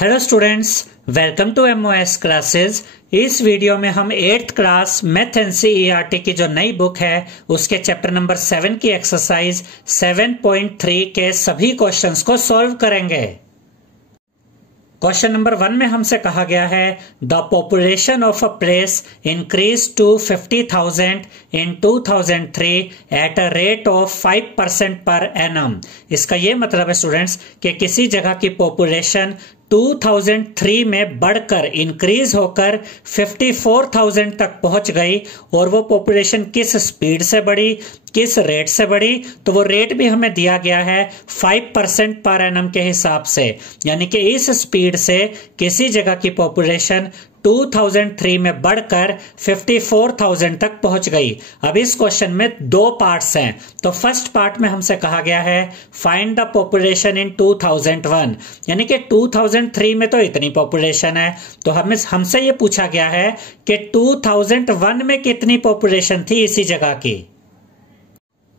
Hello students, welcome to MOS classes. इस video में हम 8th क्लास मैथ एनसीईआरटी की जो नई बुक है उसके चैप्टर नंबर 7 की एक्सरसाइज 7.3 के सभी क्वेश्चंस को सॉल्व करेंगे। क्वेश्चन नंबर 1 में हमसे कहा गया है the population of a place increase to 50,000 in 2003 at a rate of 5% per annum. इसका यह मतलब है स्टूडेंट्स कि किसी जगह की पॉपुलेशन 2003 में बढ़कर इंक्रीज होकर 54,000 तक पहुंच गई और वो पॉपुलेशन किस स्पीड से बढ़ी, किस रेट से बढ़ी, तो वो रेट भी हमें दिया गया है 5% पर एनम के हिसाब से, यानी कि इस स्पीड से किसी जगह की पॉपुलेशन 2003 में बढ़कर 54,000 तक पहुंच गई। अब इस क्वेश्चन में दो पार्ट्स हैं। तो फर्स्ट पार्ट में हमसे कहा गया है फाइंड द पॉपुलेशन इन 2001, यानी कि 2003 में तो इतनी पॉपुलेशन है, तो हमसे ये पूछा गया है कि 2001 में कितनी पॉपुलेशन थी इसी जगह की।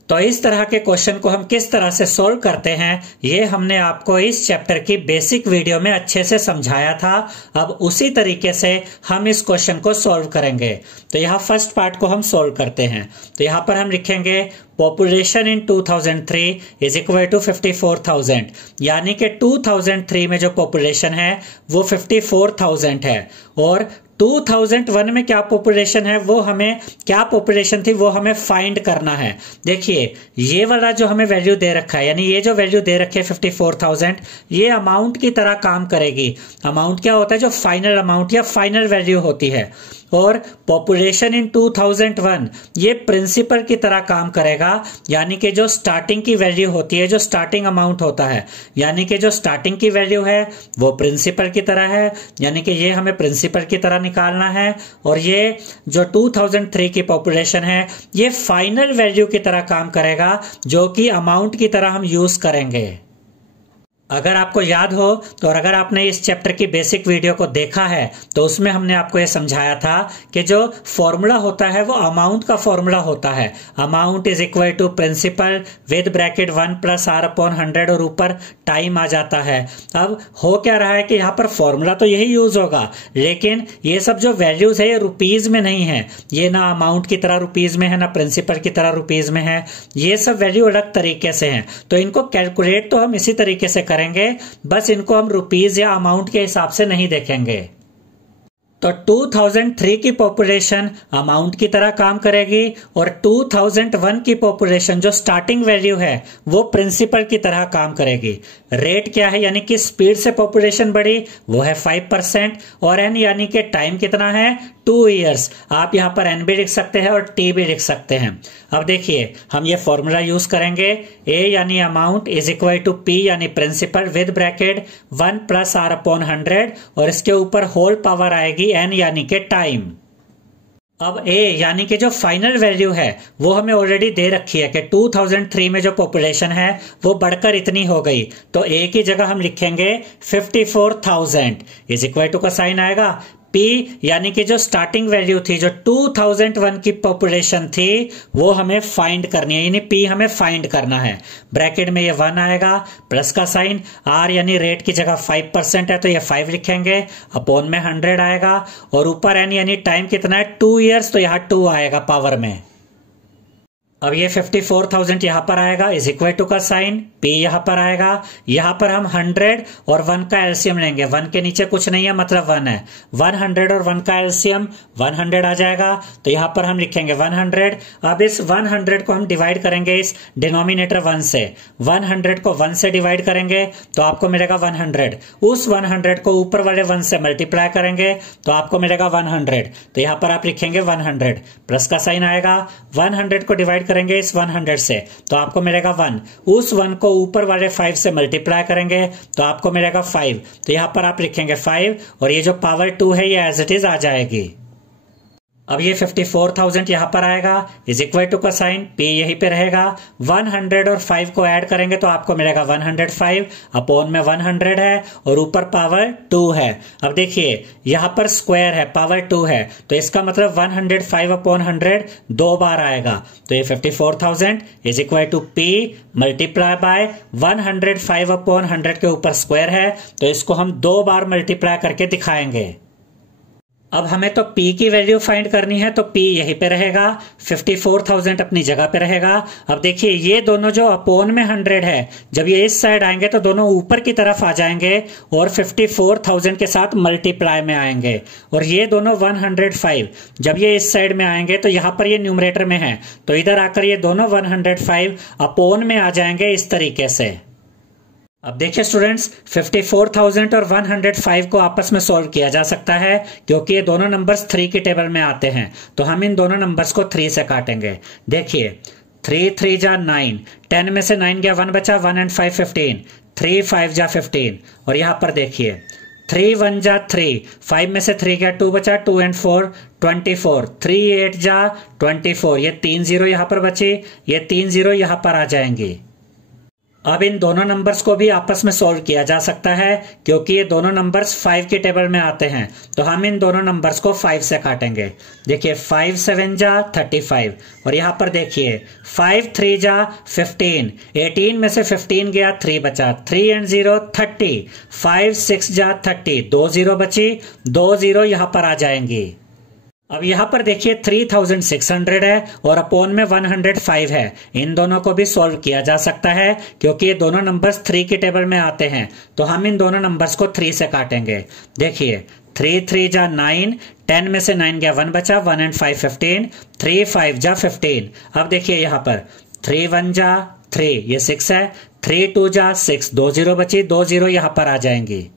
तो इस तरह के क्वेश्चन को हम किस तरह से सॉल्व करते हैं ये हमने आपको इस चैप्टर की बेसिक वीडियो में अच्छे से समझाया था। अब उसी तरीके से हम इस क्वेश्चन को सॉल्व करेंगे। तो यहाँ फर्स्ट पार्ट को हम सॉल्व करते हैं। तो यहाँ पर हम लिखेंगे population in 2003 is equal to 54,000, यानी कि 2003 में जो पॉपुलेशन है वो 54,000 है और 2001 में क्या पॉपुलेशन है वो हमें क्या पॉपुलेशन थी वो हमें फाइंड करना है। देखिए ये वाला जो हमें वैल्यू दे रखा है, यानी ये जो वैल्यू दे रखी है 54,000, ये अमाउंट की तरह काम करेगी। अमाउंट क्या होता है? जो फाइनल अमाउंट या फाइनल वैल्यू होती है। और पॉपुलेशन इन 2001 ये प्रिंसिपल की तरह काम करेगा, यानी कि जो स्टार्टिंग की वैल्यू होती है, जो स्टार्टिंग अमाउंट होता है, यानी कि जो स्टार्टिंग की वैल्यू है वो प्रिंसिपल की तरह है, यानी कि ये हमें प्रिंसिपल की तरह निकालना है। और ये जो 2003 की पॉपुलेशन है ये फाइनल वैल्यू की तरह काम करेगा, जो कि अमाउंट की तरह हम यूज करेंगे। अगर आपको याद हो तो और अगर आपने इस चैप्टर की बेसिक वीडियो को देखा है तो उसमें हमने आपको यह समझाया था कि जो फॉर्मूला होता है वो अमाउंट का फॉर्मूला होता है। Amount is equal to principal with bracket 1 + r/100 और ऊपर टाइम आ जाता है। अब हो क्या रहा है कि यहाँ पर फॉर्मूला तो यही यूज होगा, लेकिन ये सब जो वैल्यूज है ये रुपीज में नहीं है। ये ना अमाउंट की तरह रुपीज में है ना प्रिंसिपल की तरह रुपीज में है। ये सब वैल्यू अलग तरीके से हैं। तो इनको कैलकुलेट तो हम इसी तरीके से करेंगे, बस इनको हम रुपीज या अमाउंट के हिसाब से नहीं देखेंगे। तो 2003 की पॉपुलेशन अमाउंट की तरह काम करेगी और 2001 की पॉपुलेशन जो स्टार्टिंग वैल्यू है वो प्रिंसिपल की तरह काम करेगी। रेट क्या है, यानी कि स्पीड से पॉपुलेशन बढ़ी, वो है 5%। और एन यानी कि टाइम कितना है 2 ईयर्स। आप यहां पर एन भी लिख सकते हैं और टी भी लिख सकते हैं। अब देखिए हम ये फॉर्मूला यूज करेंगे, ए यानी amount is equal to p यानी प्रिंसिपल विद ब्रैकेट 1 + r/100 और इसके ऊपर होल पावर आएगी एन यानी कि टाइम। अब ए यानी कि जो फाइनल वैल्यू है वो हमें ऑलरेडी दे रखी है कि 2003 में जो पॉपुलेशन है वो बढ़कर इतनी हो गई। तो ए की जगह हम लिखेंगे 54,000 इज इक्वल टू का साइन आएगा P यानी कि जो स्टार्टिंग वैल्यू थी, जो 2001 की पॉपुलेशन थी वो हमें फाइंड करनी है, यानी P हमें फाइंड करना है। ब्रैकेट में ये 1 आएगा प्लस का साइन, R यानी रेट की जगह 5% है तो ये 5 लिखेंगे, अपॉन में 100 आएगा और ऊपर N यानी टाइम कितना है 2 ईयर्स, तो यहाँ 2 आएगा पावर में। अब ये 54,000 यहां पर आएगा इज इक्वल टू का साइन, P यहां पर आएगा। यहां पर हम 100 और 1 का एलसीएम लेंगे। 1 के नीचे कुछ नहीं है मतलब 1 है। 100 और 1 का एलसीएम 100 आ जाएगा, तो यहां पर हम लिखेंगे 100। अब इस 100 को हम डिवाइड करेंगे इस डिनोमिनेटर 1 से। 100 को 1 से डिवाइड करेंगे तो आपको मिलेगा 100। उस 100 को ऊपर वाले 1 से मल्टीप्लाई करेंगे तो आपको मिलेगा 100। तो यहां पर आप लिखेंगे 100 प्लस का साइन आएगा। 100 को डिवाइड करेंगे इस 100 से तो आपको मिलेगा 1। उस 1 को ऊपर वाले 5 से मल्टीप्लाई करेंगे तो आपको मिलेगा 5। तो यहां पर आप लिखेंगे 5 और ये जो पावर 2 है ये एज इट इज आ जाएगी। अब ये 54,000 यहां पर आएगा इज इक्वल टू का साइन P यहीं पे रहेगा। 100 और 5 को ऐड करेंगे तो आपको मिलेगा 105 अपॉन में 100 है और ऊपर पावर 2 है। अब देखिए यहां पर स्क्वायर है, पावर 2 है, तो इसका मतलब 105 अपॉन 100 2 बार आएगा। तो ये 54,000 is equal to P multiply by 105 upon 100 के ऊपर स्क्वायर है, तो इसको हम 2 बार मल्टीप्लाई करके दिखाएंगे। अब हमें तो P की वैल्यू फाइंड करनी है, तो P यहीं पे रहेगा, 54,000 अपनी जगह पे रहेगा। अब देखिए ये दोनों जो अपोन में 100 है, जब ये इस साइड आएंगे तो दोनों ऊपर की तरफ आ जाएंगे और 54,000 के साथ मल्टीप्लाई में आएंगे, और ये दोनों 105 जब ये इस साइड में आएंगे तो यहां पर ये न्यूमरेटर में है, तो इधर आकर ये दोनों 105 अपोन में आ जाएंगे इस तरीके से। अब देखिए स्टूडेंट्स, 54,000 और 105 को आपस में सॉल्व किया जा सकता है क्योंकि ये दोनों नंबर्स 3 की टेबल में आते हैं, तो हम इन दोनों नंबर्स को 3 से काटेंगे। देखिए 3 3 जा 9, 10 में से 9 गया 1 बचा, 1 and 5 15, 3 5 जा 15, और यहां पर देखिए 3 1 जा 3, 5 में से 3 गया 2 बचा, 2 and 4 24, 3 8 जा 24, ये 3 0 यहां पर बची, ये 3 0 यहां पर आ जाएंगी। अब इन दोनों नंबर्स को भी आपस में सॉल्व किया जा सकता है क्योंकि ये दोनों नंबर्स 5 की टेबल में आते हैं, तो हम इन दोनों नंबर्स को 5 से काटेंगे। देखिए 5 7 जा 35, और यहां पर देखिए 5 3 जा 15, 18 में से 15 गया 3 बचा, 3 and 0 30, 5 6 जा 30, 2 0 बची, 2 0 यहां पर आ जाएंगी। अब यहां पर देखिए 3600 है और अपोन में 105 है, इन दोनों को भी सॉल्व किया जा सकता है क्योंकि ये दोनों नंबर्स 3 की टेबल में आते हैं, तो हम इन दोनों नंबर्स को 3 से काटेंगे। देखिए 3 3 जा 9, 10 में से 9 गया 1 बचा, 1 and 5 15, 3 5 जा 15। अब देखिए यहां पर 3 1 जा 3, ये 6 है, 3 2 जा 6, 2 0 बची, 2 0 यहां पर आ जाएंगी।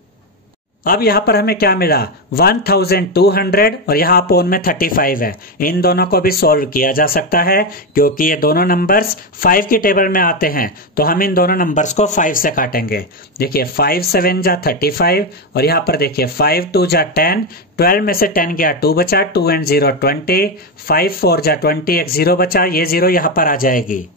अब यहां पर हमें क्या मिला 1200 और यहां अपोन में 35 है, इन दोनों को भी सॉल्व किया जा सकता है क्योंकि ये दोनों नंबर्स 5 की टेबल में आते हैं, तो हम इन दोनों नंबर्स को 5 से काटेंगे। देखिए 5 7 जा 35, और यहां पर देखिए 5 2 जा 10, 12 में से 10 गया 2 बचा, 2 and 0 20, 5 4 जा 20, एक 0 बचा, ये 0 यहां पर आ जाएगी।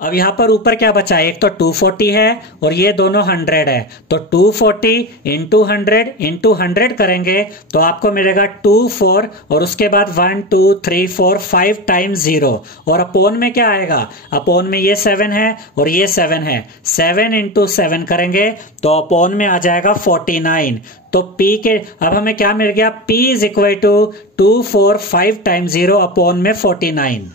अब यहां पर ऊपर क्या बचा, एक तो 240 है और ये दोनों 100 है, तो 240 इंटू 100 करेंगे तो आपको मिलेगा 24, और उसके बाद 1 2 3 4 5 टाइम्स 0, और अपोन में क्या आएगा, अपोन में ये 7 है और ये 7 है, 7 इंटू 7 करेंगे तो अपोन में आ जाएगा 49। तो P के अब हमें क्या मिल गया, P is equal to 245 times 0 upon में 49।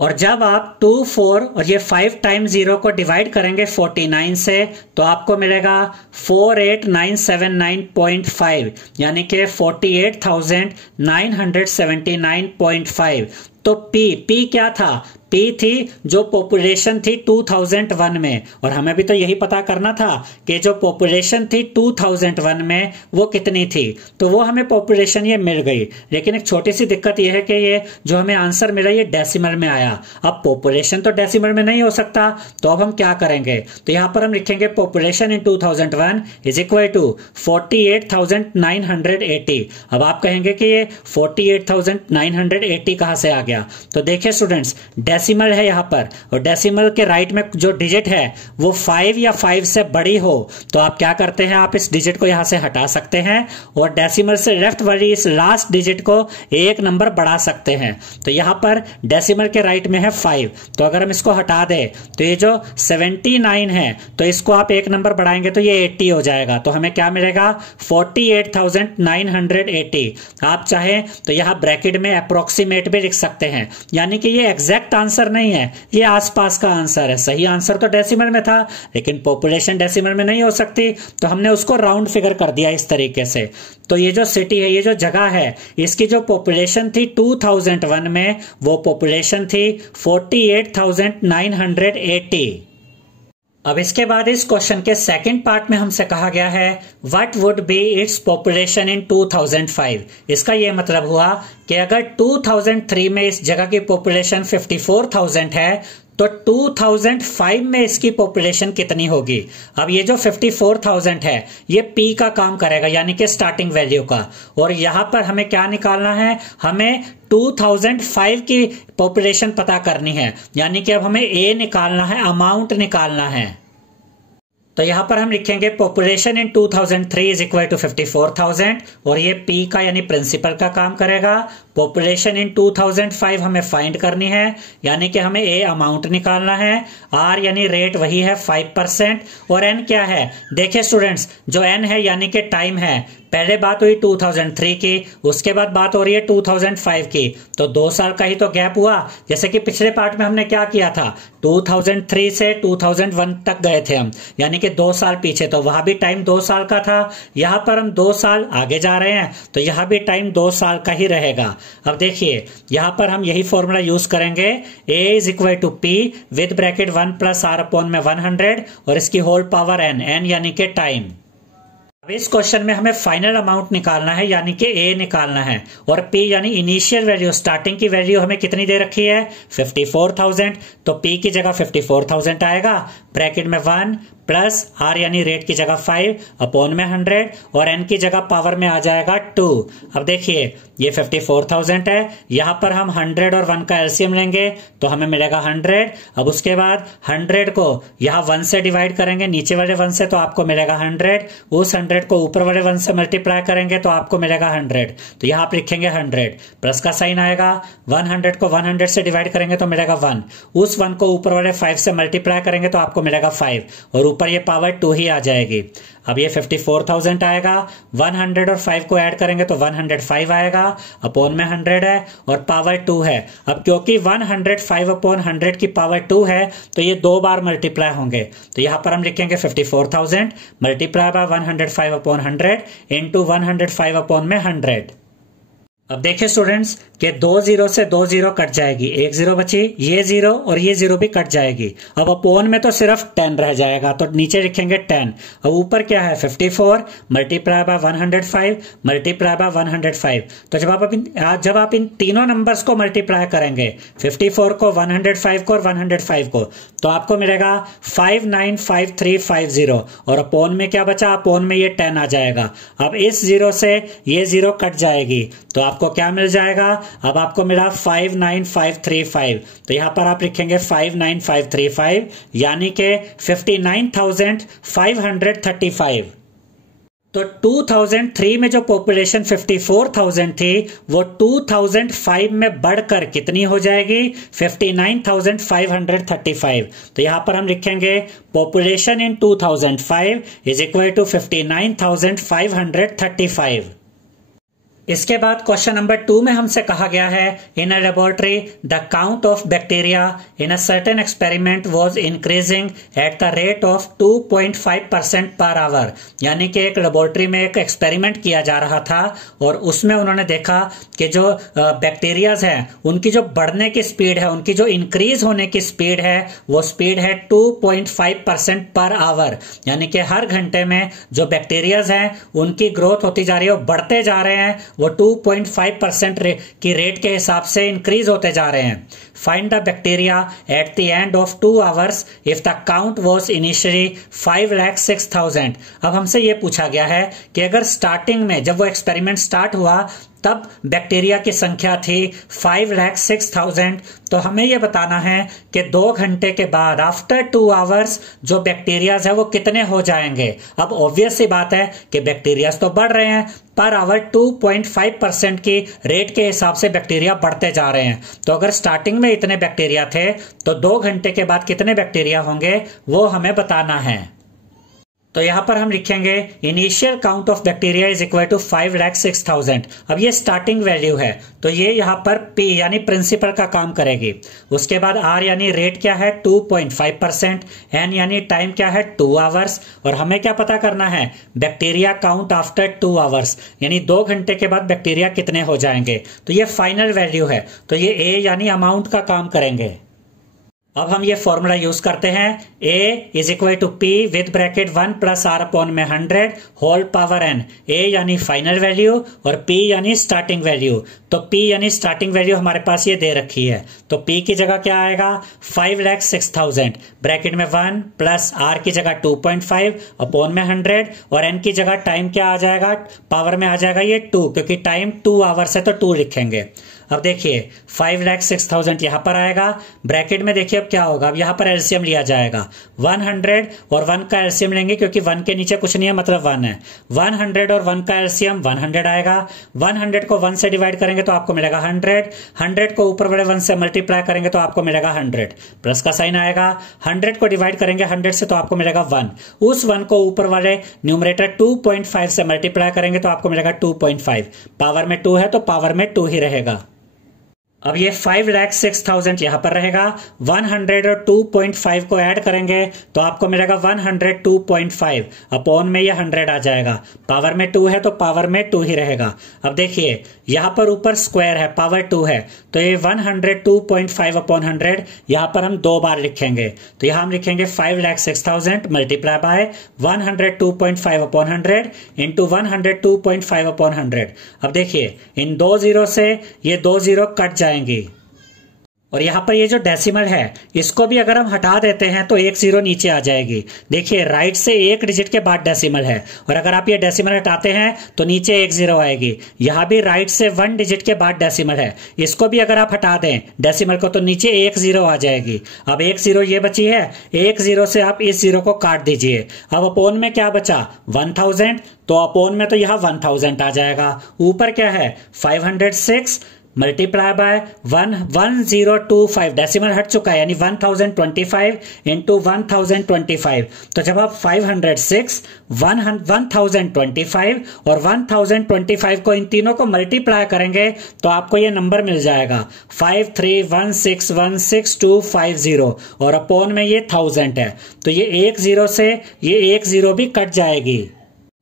और जब आप 2 4 और ये 5 टाइम्स 0 को डिवाइड करेंगे 49 से तो आपको मिलेगा 48979.5, यानी कि 48,979.5। तो P क्या था, P थी जो पॉपुलेशन थी 2001 में, और हमें भी तो यही पता करना था कि जो पॉपुलेशन थी 2001 में वो कितनी थी, तो वो हमें पॉपुलेशन ये मिल गई। लेकिन एक छोटी सी दिक्कत ये है कि ये जो हमें आंसर मिला ये डेसिमल में आया। अब पॉपुलेशन तो डेसिमल में नहीं हो सकता, तो अब हम क्या करेंगे, तो यहां पर हम लिखेंगे population in 2001 is equal to 48,980। अब आप कहेंगे कि ये 48,980 कहां से आ गया, तो देखिए स्टूडेंट्स डेसिमल है यहाँ पर, और डेसिमल के राइट में जो डिजिट है वो 5 या 5 से बड़ी हो तो आप क्या करते हैं, आप इस डिजिट को यहां से हटा सकते हैं और डेसिमल से लेफ्ट वाली इस लास्ट डिजिट को एक नंबर बढ़ा सकते हैं। तो यहां पर डेसिमल के राइट में है 5, तो अगर हम इसको हटा दें तो ये जो 79 है तो इसको आप एक नंबर बढ़ाएंगे तो ये 80 हो जाएगा, तो हमें क्या मिलेगा 48,980। आप चाहें तो यहां ब्रैकेट में अप्रोक्सीमेट भी लिख सकते हैं, यानी कि ये एग्जैक्ट आंसर नहीं है, ये आसपास का आंसर है। सही आंसर तो डेसिमल में था लेकिन पॉपुलेशन डेसिमल में नहीं हो सकती, तो हमने उसको राउंड फिगर कर दिया इस तरीके से। तो ये जो सिटी है, ये जो जगह है, इसकी जो पॉपुलेशन थी 2001 में वो पॉपुलेशन थी 48,980। अब इसके बाद इस क्वेश्चन के सेकंड पार्ट में हमसे कहा गया है what would be its population in 2005। इसका यह मतलब हुआ कि अगर 2003 में इस जगह की पॉपुलेशन 54,000 है तो 2005 में इसकी पॉपुलेशन कितनी होगी। अब ये जो 54,000 है ये पी का काम करेगा, यानी कि स्टार्टिंग वैल्यू का। और यहां पर हमें क्या निकालना है, हमें 2005 की पॉपुलेशन पता करनी है, यानी कि अब हमें ए निकालना है, अमाउंट निकालना है। तो यहां पर हम लिखेंगे population in 2003 is equal to 54,000 और ये पी का यानी प्रिंसिपल का काम करेगा। पॉपुलेशन इन 2005 हमें फाइंड करनी है, यानी कि हमें ए अमाउंट निकालना है, आर यानी रेट वही है 5% और एन क्या है। देखिए स्टूडेंट्स, जो एन है यानी कि टाइम है, पहले बात हुई 2003 की, उसके बाद बात हो रही है 2005 की, तो 2 साल का ही तो गैप हुआ। जैसे कि पिछले पार्ट में हमने क्या किया था, 2003 से 2001 तक गए थे हम, यानी कि 2 साल पीछे, तो वहां भी टाइम 2 साल का था। यहां पर हम 2 साल आगे जा रहे हैं तो यहां भी टाइम 2 साल का ही रहेगा। अब देखिए यहां पर हम यही फॉर्मूला यूज करेंगे, A is equal to P with bracket 1 plus R upon में 100 और इसकी होल पावर एन, एन यानी कि टाइम। अब इस क्वेश्चन में हमें फाइनल अमाउंट निकालना है, यानी कि ए निकालना है, और पी यानी इनिशियल वैल्यू, स्टार्टिंग की वैल्यू हमें कितनी दे रखी है 54,000, तो पी की जगह 54,000 आएगा, ब्रैकेट में 1 प्लस आर यानी रेट की जगह 5 अपॉन में 100 और एन की जगह पावर में आ जाएगा 2। अब देखिए ये 54,000 है, यहां पर हम 100 और 1 का एलसीएम लेंगे तो हमें मिलेगा 100। अब उसके बाद 100 को यहां 1 से डिवाइड करेंगे, नीचे वाले 1 से, तो आपको मिलेगा 100। उस 100 को ऊपर वाले 1 से मल्टीप्लाई करेंगे तो आपको मिलेगा 100। तो यहां आप लिखेंगे 100, प्लस का साइन आएगा, 100 को 100 से डिवाइड करेंगे तो मिलेगा 1, उस 1 को ऊपर वाले 5 से मल्टीप्लाई करेंगे तो आपको मिलेगा 5 और ऊपर ये पावर 2 ही आ जाएगी। अब ये 54,000 आएगा, 100 और 5 को ऐड करेंगे तो 105 आएगा, अपॉन में 100 है और पावर 2 है। अब क्योंकि 105 अपॉन 100 की पावर 2 है तो ये 2 बार मल्टीप्लाई होंगे, तो यहां पर हम लिखेंगे 54,000 multiply by 105 upon 100 into 105 upon में 100। अब देखिए स्टूडेंट्स कि 2 0 से 2 0 कट जाएगी, 1 0 बची, ये 0 और ये 0 भी कट जाएगी। अब अपॉन में तो सिर्फ 10 रह जाएगा, तो नीचे लिखेंगे 10। अब ऊपर क्या है 54 मल्टीप्लाई बाय 105 मल्टीप्लाई बाय 105। तो जब आप इन तीनों नंबर्स को मल्टीप्लाई करेंगे, 54 को, 105 को और 105 को, तो आपको मिलेगा 595350 और अपॉन में क्या बचा, अपॉन में ये 10 आ जाएगा। अब इस 0 से ये 0 कट जाएगी तो आपको क्या मिल जाएगा, अब आपको मिला 59535। तो यहां पर आप लिखेंगे 59535 यानी कि 59,535। तो 2003 में जो पॉपुलेशन 54,000 थी वो 2005 में बढ़कर कितनी हो जाएगी 59,535। तो यहां पर हम लिखेंगे population in 2005 is equal to 59,535। इसके बाद क्वेश्चन नंबर 2 में हमसे कहा गया है, in a laboratory the count of bacteria in a certain experiment was increasing at the rate of 2.5% per our. यानी कि एक लेबोरेटरी में एक एक्सपेरिमेंट किया जा रहा था और उसमें उन्होंने देखा कि जो बैक्टीरियाज हैं उनकी जो बढ़ने की स्पीड है, उनकी जो इंक्रीज होने की स्पीड है, वो स्पीड है 2.5% पर आवर। यानी कि हर घंटे में जो बैक्टीरियाज हैं उनकी ग्रोथ होती जा रही है, बढ़ते जा रहे हैं, वो 2.5% की रेट के हिसाब से इंक्रीज होते जा रहे हैं। Find the bacteria at the end of 2 hours if the count was initially 5,06,000। अब हमसे ये पूछा गया है कि अगर स्टार्टिंग में जब वो एक्सपेरिमेंट स्टार्ट हुआ तब बैक्टीरिया की संख्या थी 5,06,000, तो हमें यह बताना है कि 2 घंटे के बाद आफ्टर 2 आवर्स जो बैक्टीरियाज है वो कितने हो जाएंगे। अब ऑब्वियस सी बात है कि बैक्टीरियाज तो बढ़ रहे हैं, पर आवर 2.5% की रेट के हिसाब से बैक्टीरिया बढ़ते जा रहे हैं। तो अगर स्टार्टिंग में इतने बैक्टीरिया थे तो 2 घंटे के बाद कितने बैक्टीरिया होंगे वो हमें बताना है। तो यहां पर हम लिखेंगे initial count of bacteria is equal to 5,06,000। अब ये स्टार्टिंग वैल्यू है तो ये यहां पर पी यानी प्रिंसिपल का काम करेगी। उसके बाद आर यानी रेट क्या है 2.5%, एन यानी टाइम क्या है 2 आवर्स, और हमें क्या पता करना है बैक्टीरिया काउंट आफ्टर 2 आवर्स, यानी 2 घंटे के बाद बैक्टीरिया कितने हो जाएंगे। तो ये फाइनल वैल्यू है, तो ये ए यानी अमाउंट का काम करेंगे। अब हम ये फॉर्मूला यूज करते हैं, a is equal to P with bracket 1 plus R upon में 100 होल पावर n। a यानी फाइनल वैल्यू और p यानी स्टार्टिंग वैल्यू। तो p यानी स्टार्टिंग वैल्यू हमारे पास ये दे रखी है, तो p की जगह क्या आएगा 5,06,000 ब्रैकेट में 1 प्लस r की जगह 2.5 अपॉन में 100 और n की जगह टाइम क्या आ जाएगा, पावर में आ जाएगा ये 2, क्योंकि टाइम 2 आवर्स है तो 2 लिखेंगे। अब देखिए 5,06,000 यहां पर आएगा, ब्रैकेट में देखिए अब क्या होगा, अब यहां पर एलसीएम लिया जाएगा 100 और 1 का एलसीएम लेंगे क्योंकि 1 के नीचे कुछ नहीं है मतलब 1 है। 100 और 1 का एलसीएम 100 आएगा। 100 को 1 से डिवाइड करेंगे तो आपको मिलेगा 100। 100 को ऊपर वाले 1 से मल्टीप्लाई करेंगे तो आपको मिलेगा 100, प्लस का साइन आएगा। 100 को डिवाइड करेंगे 100 से तो आपको मिलेगा 1। उस 1 को ऊपर वाले न्यूमरेटर 2.5 से मल्टीप्लाई करेंगे तो आपको मिलेगा 2.5। पावर में 2 है तो पावर में 2 ही रहेगा। अब ये 5,06,000 यहां पर रहेगा, 100 और 2.5 को ऐड करेंगे तो आपको मिलेगा 102.5 अपॉन में ये 100 आ जाएगा। पावर में 2 है तो पावर में 2 ही रहेगा। अब देखिए यहां पर ऊपर स्क्वायर है, पावर 2 है, तो ये 102.5 अपॉन 100 यहां पर हम 2 बार लिखेंगे, तो यहां हम लिखेंगे 5,06,000 multiply by 102.5 upon 100 into 102.5 upon 100। अब देखिए इन 2 जीरो से ये 2 जीरो कट जाएंगे और यहां पर ये जो डेसिमल है इसको भी अगर हम हटा देते हैं तो 1 जीरो नीचे आ जाएगी। देखिए राइट से 1 डिजिट के बाद डेसिमल है और अगर आप ये डेसिमल हटाते हैं तो नीचे 1 जीरो आएगी। यहां भी राइट से 1 डिजिट के बाद डेसिमल है, इसको भी अगर आप हटा दें डेसिमल को तो नीचे 1 जीरो आ जाएगी। अब 1 जीरो ये बची है, 1 जीरो से आप इस जीरो को काट दीजिए। अब अपॉन में क्या बचा 1000, तो अपॉन में तो यहां 1000 आ जाएगा। ऊपर क्या है 506 मल्टीप्लाई बाय 1025, डेसिमल हट चुका है यानी 1025 इंटू 1025। तो जब आप 506 1025 और 1025 को इन तीनों को मल्टीप्लाई करेंगे तो आपको ये नंबर मिल जाएगा 531616,250 और अपॉन में ये 1000 है, तो ये 1 जीरो से ये 1 जीरो भी कट जाएगी।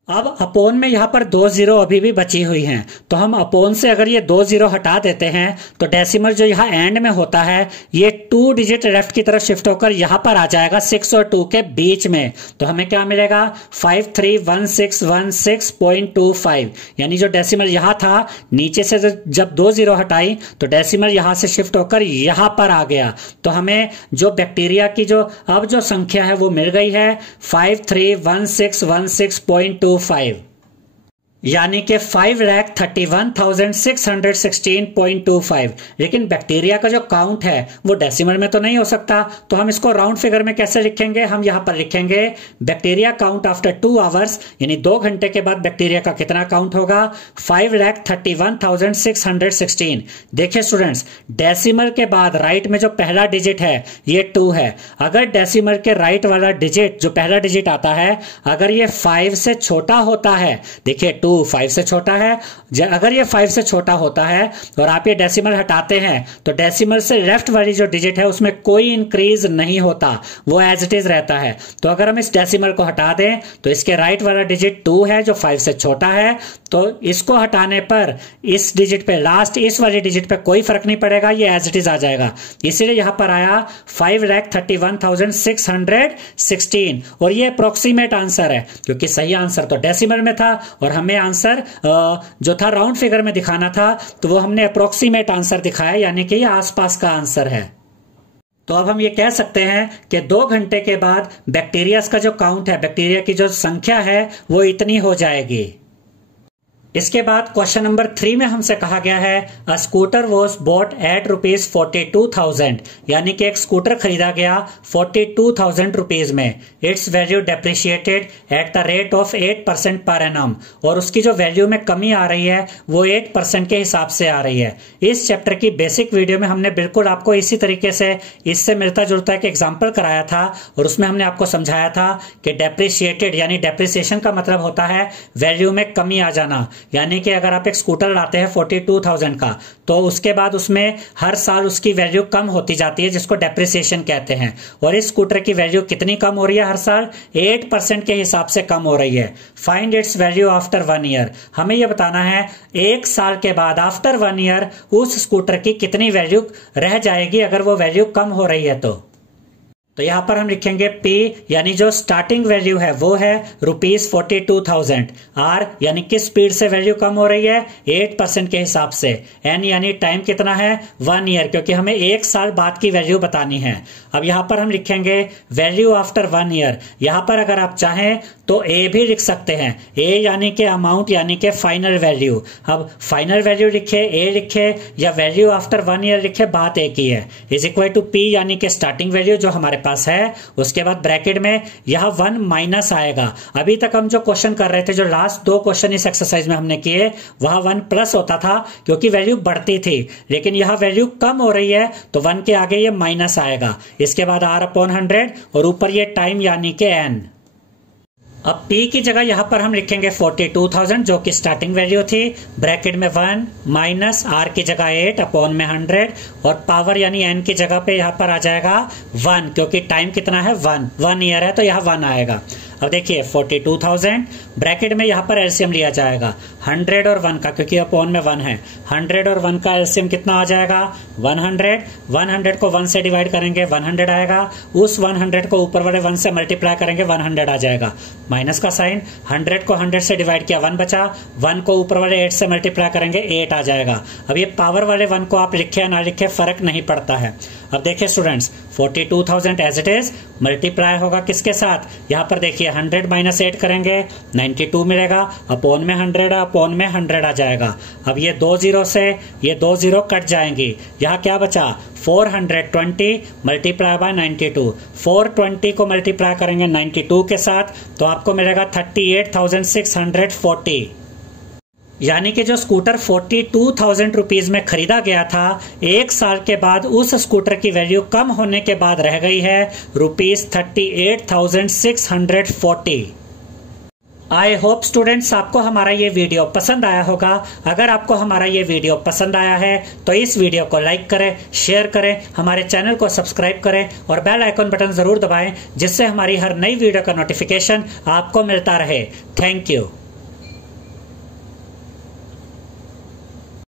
अब अपोन में यहां पर 2 जीरो अभी भी बची हुई हैं, तो हम अपोन से अगर ये 2 जीरो हटा देते हैं तो डेसिमल जो यहां एंड में होता है ये 2 डिजिट लेफ्ट की तरफ शिफ्ट होकर यहां पर आ जाएगा 6 और 2 के बीच में। तो हमें क्या मिलेगा 531616.25, यानी जो डेसिमल यहां था नीचे से जब 2 जीरो हटाई तो डेसिमल यहां से शिफ्ट होकर यहां पर आ गया। तो हमें जो बैक्टीरिया की जो अब जो संख्या है वो मिल गई है 531616.25, यानी कि 5,31,616.25। लेकिन बैक्टीरिया का जो काउंट है वो डेसिमल में तो नहीं हो सकता, तो हम इसको राउंड फिगर में कैसे लिखेंगे, हम यहां पर लिखेंगे बैक्टीरिया काउंट आफ्टर 2 आवर्स, यानी 2 घंटे के बाद बैक्टीरिया का कितना काउंट होगा 5,31,616। देखिए स्टूडेंट्स, डेसिमल के बाद राइट में जो पहला डिजिट है ये 2 है। अगर डेसिमल के राइट वाला डिजिट जो पहला डिजिट आता है अगर ये 5 से छोटा होता है, देखिए 2 5 से छोटा है, अगर ये 5 से छोटा होता है और आप ये डेसिमल हटाते हैं तो डेसिमल से लेफ्ट वाली जो डिजिट है उसमें कोई इंक्रीज नहीं होता, वो एज इट इज रहता है। तो अगर हम इस डेसिमल को हटा दें तो इसके राइट वाला डिजिट 2 है जो 5 से छोटा है, तो इसको हटाने पर इस डिजिट पे लास्ट इस वाली डिजिट पे कोई फर्क नहीं पड़ेगा, ये एज इट इज आ जाएगा। इसीलिए यहां पर आया 5,31,616 और ये अप्रोक्सीमेट आंसर है क्योंकि सही आंसर तो डेसिमल में था और हमें आंसर जो था राउंड फिगर में दिखाना था, तो वो हमने अप्रोक्सीमेट आंसर दिखाया, यानी कि ये आसपास का आंसर है। तो अब हम ये कह सकते हैं कि 2 घंटे के बाद बैक्टीरिया का जो काउंट है, बैक्टीरिया की जो संख्या है वो इतनी हो जाएगी। इसके बाद क्वेश्चन नंबर 3 में हमसे कहा गया है अ स्कूटर वॉज बॉट एट ₹42,000, यानी कि एक स्कूटर खरीदा गया 42,000 रुपीज में। It's value depreciated eight the rate of 8% per annum, और उसकी जो वैल्यू में कमी आ रही है वो 8% के हिसाब से आ रही है। इस चैप्टर की बेसिक वीडियो में हमने बिल्कुल आपको इसी तरीके से इससे मिलता जुलता एक एग्जाम्पल कराया था और उसमें हमने आपको समझाया था कि डेप्रिशिएटेड यानी डेप्रिसिएशन का मतलब होता है वैल्यू में कमी आ जाना, यानी कि अगर आप एक स्कूटर लाते हैं 42,000 का तो उसके बाद उसमें हर साल उसकी वैल्यू कम होती जाती है जिसको डेप्रिसिएशन कहते हैं, और इस स्कूटर की वैल्यू कितनी कम हो रही है हर साल 8% के हिसाब से कम हो रही है। Find its value after 1 year, हमें यह बताना है 1 साल के बाद आफ्टर 1 ईयर उस स्कूटर की कितनी वैल्यू रह जाएगी अगर वो वैल्यू कम हो रही है। तो तो यहां पर हम लिखेंगे P यानी जो स्टार्टिंग वैल्यू है वो है ₹42,000। R यानी किस स्पीड से वैल्यू कम हो रही है, 8% के हिसाब से। N यानी टाइम कितना है, 1 ईयर, क्योंकि हमें 1 साल बाद की वैल्यू बतानी है। अब यहां पर हम लिखेंगे वैल्यू आफ्टर 1 ईयर। यहां पर अगर आप चाहें तो A भी लिख सकते हैं। A यानी के अमाउंट यानी के फाइनल वैल्यू। अब फाइनल वैल्यू लिखे, A लिखे या वैल्यू आफ्टर 1 ईयर लिखे, बात एक ही है। इज इक्वल टू P यानी के स्टार्टिंग वैल्यू जो हमारे पास है, उसके बाद ब्रैकेट में यह 1 माइनस आएगा। अभी तक हम जो क्वेश्चन कर रहे थे, जो लास्ट 2 क्वेश्चन इस एक्सरसाइज में हमने किए, वह 1 प्लस होता था क्योंकि वैल्यू बढ़ती थी, लेकिन यह वैल्यू कम हो रही है तो 1 के आगे ये माइनस आएगा। इसके बाद R/100 और ऊपर ये टाइम यानी के N। अब P की जगह यहां पर हम लिखेंगे 42,000 जो कि स्टार्टिंग वैल्यू थी, ब्रैकेट में 1 माइनस R की जगह 8/100 और पावर यानी N की जगह पे यहां पर आ जाएगा 1, क्योंकि टाइम कितना है, 1 ईयर है तो यहां 1 आएगा। अब देखिए 42,000 ब्रैकेट में यहां पर एलसीएम लिया जाएगा 100 और 1 का, क्योंकि अपॉन में 1 है। 100 और 1 का एलसीएम कितना आ जाएगा, 100 को 1 से डिवाइड करेंगे 100 आएगा, उस 100 को ऊपर वाले 1 से मल्टीप्लाई करेंगे 100 आ जाएगा। माइनस का साइन, 100 को 100 से डिवाइड किया 1 बचा, 1 को ऊपर वाले 8 से मल्टीप्लाई करेंगे 8 आ जाएगा। अब ये पावर वाले 1 को आप लिखे या ना लिखे फर्क नहीं पड़ता है। अब देखिए students 42,000 as it is multiply होगा किसके साथ, यहां पर देखिए 100 माइनस 8 करेंगे 92 मिलेगा, अपॉन में 100 अपॉन में 100 आ जाएगा। अब ये 2 जीरो से ये 2 जीरो कट जाएंगी, यहां क्या बचा 420 मल्टीप्लाई बाय 92। 420 को मल्टीप्लाई करेंगे 92 के साथ तो आपको मिलेगा 38,640। यानी कि जो स्कूटर 42,000 रुपीज में खरीदा गया था, 1 साल के बाद उस स्कूटर की वैल्यू कम होने के बाद रह गई है ₹38,640। आई होप स्टूडेंट्स आपको हमारा ये वीडियो पसंद आया होगा। अगर आपको हमारा ये वीडियो पसंद आया है तो इस वीडियो को लाइक करें, शेयर करें, हमारे चैनल को सब्सक्राइब करें और बेल आइकन बटन जरूर दबाएं, जिससे हमारी हर नई वीडियो का नोटिफिकेशन आपको मिलता रहे। Thank you.